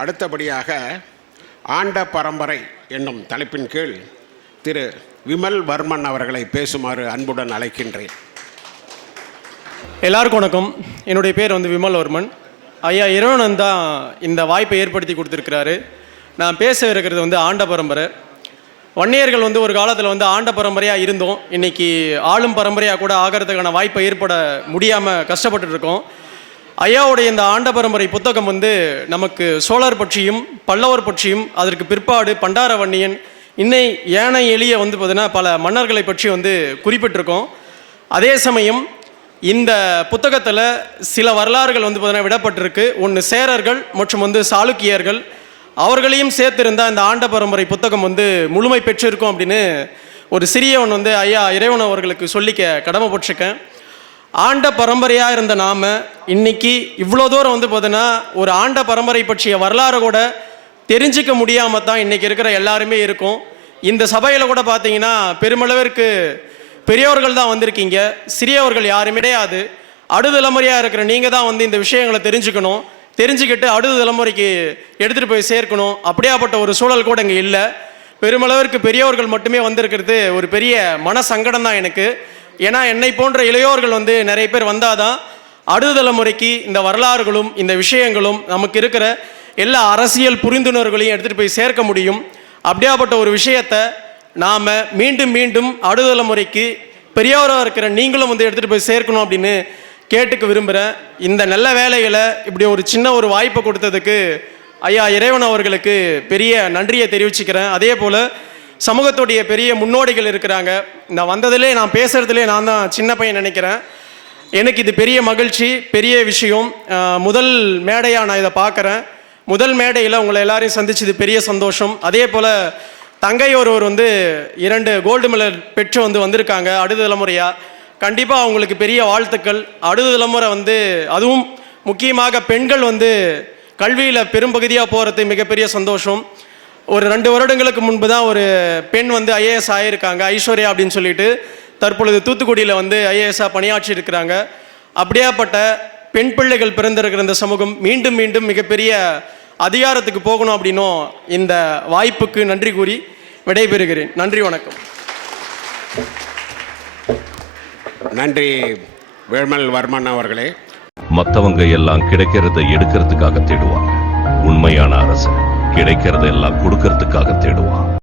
அடுத்தபடியாக ஆண்ட பரம்பரை என்னும் தலைப்பின் கீழ் திரு விமல் வர்மன் அவர்களை பேசுமாறு அன்புடன் அழைக்கின்றேன். எல்லாருக்கும் வணக்கம். என்னுடைய பேர் வந்து விமல் வர்மன். ஐயா இறைவனன் தான் இந்த வாய்ப்பை ஏற்படுத்தி கொடுத்துருக்கிறாரு. நான் பேச இருக்கிறது வந்து ஆண்ட பரம்பரை. வன்னியர்கள் வந்து ஒரு காலத்தில் வந்து ஆண்ட பரம்பரையாக இருந்தோம். இன்றைக்கி ஆளும் பரம்பரையாக கூட ஆகிறதுக்கான வாய்ப்பை ஏற்பட முடியாமல் கஷ்டப்பட்டுருக்கோம் ஐயாவுடைய இந்த ஆண்ட பரம்பரை புத்தகம் வந்து நமக்கு சோழர் பற்றியும் பல்லவர் பற்றியும் அதற்கு பிற்பாடு பண்டாரவன்னியன் இன்னை ஏனை எளிய வந்து பார்த்தீங்கன்னா பல மன்னர்களை பற்றி வந்து குறிப்பிட்டிருக்கோம். அதே சமயம் இந்த புத்தகத்தில் சில வரலாறுகள் வந்து பார்த்தீங்கன்னா விடப்பட்டிருக்கு. ஒன்று சேரர்கள் மற்றும் வந்து சாளுக்கியர்கள். அவர்களையும் சேர்த்திருந்தால் இந்த ஆண்ட பரம்பரை புத்தகம் வந்து முழுமை பெற்றிருக்கும் அப்படின்னு ஒரு சிறியவன் வந்து ஐயா இறைவன் அவர்களுக்கு சொல்லிக்க கடமைப்பட்டிருக்கேன். ஆண்ட பரம்பரையாக இருந்த நாம் இன்னைக்கு இவ்வளோ தூரம் வந்து பார்த்தீங்கன்னா ஒரு ஆண்ட பரம்பரை பற்றிய வரலாறு கூட தெரிஞ்சிக்க முடியாமல் தான் இன்றைக்கி இருக்கிற எல்லாருமே இருக்கும். இந்த சபையில் கூட பார்த்தீங்கன்னா பெருமளவிற்கு பெரியவர்கள் தான் வந்திருக்கீங்க. சிறியவர்கள் யாரும் கிடையாது. அடுத்த தலைமுறையாக இருக்கிற நீங்கள் தான் வந்து இந்த விஷயங்களை தெரிஞ்சுக்கணும். தெரிஞ்சுக்கிட்டு அடுத்த தலைமுறைக்கு எடுத்துகிட்டு போய் சேர்க்கணும். அப்படியாப்பட்ட ஒரு சூழல் கூட இங்கே இல்லை. பெருமளவிற்கு பெரியவர்கள் மட்டுமே வந்திருக்கிறது ஒரு பெரிய மன சங்கடம் தான் எனக்கு. ஏன்னா என்னை போன்ற இளையோர்கள் வந்து நிறைய பேர் வந்தாதான் அடுத்த தலைமுறைக்கு இந்த வரலாறுகளும் இந்த விஷயங்களும் நமக்கு இருக்கிற எல்லா அரசியல் புரிந்துணர்வுகளையும் எடுத்துகிட்டு போய் சேர்க்க முடியும். அப்படியாப்பட்ட ஒரு விஷயத்தை நாம் மீண்டும் மீண்டும் அடுத்த தலைமுறைக்கு பெரியவராக இருக்கிற நீங்களும் வந்து எடுத்துகிட்டு போய் சேர்க்கணும் அப்படின்னு கேட்டுக்க விரும்புகிறேன் இந்த நல்ல வேலைகளை இப்படி ஒரு சின்ன ஒரு வாய்ப்பை கொடுத்ததுக்கு ஐயா இறைவன் அவர்களுக்கு பெரிய நன்றியை தெரிவிச்சுக்கிறேன். அதே போல் சமூகத்துடைய பெரிய முன்னோடிகள் இருக்கிறாங்க. நான் வந்ததிலே நான் பேசுகிறதுலே நான் தான் சின்ன பையன் நினைக்கிறேன். எனக்கு இது பெரிய மகிழ்ச்சி பெரிய விஷயம். முதல் மேடையாக நான் இதை பார்க்குறேன். முதல் மேடையில் உங்களை எல்லாரையும் சந்திச்சது பெரிய சந்தோஷம். அதே போல் தங்கை ஒருவர் வந்து இரண்டு கோல்டு மெடல் பெற்று வந்து வந்திருக்காங்க அடுத்த தலைமுறையாக கண்டிப்பாக அவங்களுக்கு பெரிய வாழ்த்துக்கள். அடுத்த தலைமுறை வந்து அதுவும் முக்கியமாக பெண்கள் வந்து கல்வியில் பெரும்பகுதியாக போகிறது மிகப்பெரிய சந்தோஷம். ஒரு ரெண்டு வருடங்களுக்கு முன்பு தான் ஒரு பெண் வந்து ஐஏஎஸ் ஆகியிருக்காங்க ஐஸ்வர்யா அப்படின்னு சொல்லிட்டு தற்பொழுது தூத்துக்குடியில் வந்து ஐஏஎஸ்ஸாக பணியாற்றி இருக்கிறாங்க. அப்படியாப்பட்ட பெண் பிள்ளைகள் பிறந்திருக்கிற இந்த சமூகம் மீண்டும் மீண்டும் மிகப்பெரிய அதிகாரத்துக்கு போகணும் அப்படின்னும் இந்த வாய்ப்புக்கு நன்றி கூறி விடைபெறுகிறேன். நன்றி வணக்கம். நன்றி விமல் வர்மன் அவர்களே. மத்தவங்க எல்லாம் கிடைக்கிறத எடுக்கிறதுக்காக தேடுவாங்க. உண்மையான அரசன். கிடைக்கிறது எல்லாம் கொடுக்கறதுக்காக தேடுவான்.